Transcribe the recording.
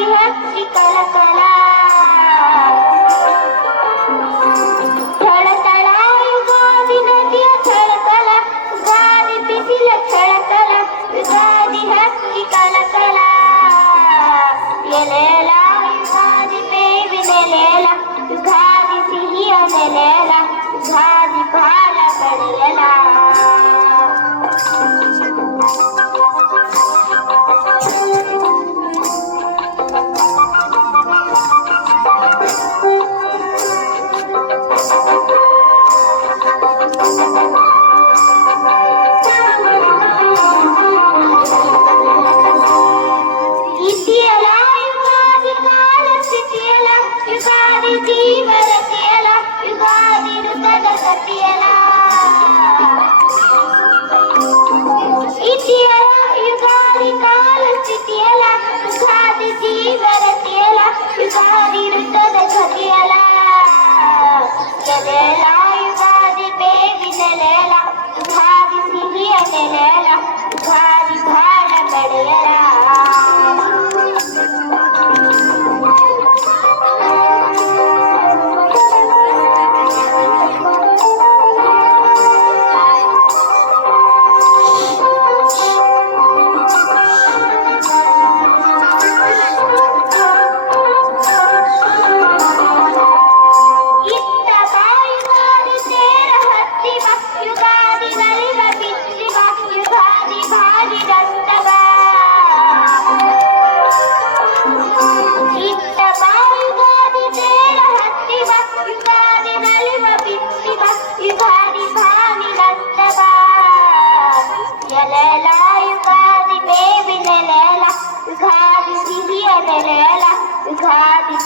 ಯುಗಾದಿ ಹಕ್ಕಿ ಕಲಕಲ ಥಳಥಳ ಯುಗಾದಿ ನದಿಯ ಥಳಥಳ ಗಾಳಿ ಬಿಸಿಲ ಥಳಥಳ ಯುಗಾದಿ ಹಕ್ಕಿ ಕಲಕಲ ಎಲೆಲ ಯುಗಾದಿ ಬೇವಿನೆಲೆಲ ಯುಗಾದಿ ಸಿಹಿಯ ನೆಲೆಲ ಯುಗಾದಿ ಬಾಲ ಬೆಳೆಯಲ ಜೀವರತಿಯಲ ಯುಗಾದಿ ಋತದ ಸತಿಯಲ ಇತಿಯಲ ಯುಗಾದಿ ಕಾಲ ಸ್ಥಿತಿಯಲ ಯುಗಾದಿ ಜೀವರತಿಯಲ ಯುಗಾದಿ ಋತದ ಸತಿಯಲ ಎಲೆಲ ಯುಗಾದಿ ಬೇವಿನೆಲೆಲ ಯುಗಾದಿ ಸಿಹಿಯ ನೆಲೆಲ ಯುಗಾದಿ ಬಾಳ ಬೆಳೆಯಲ ಯುಗಾದಿ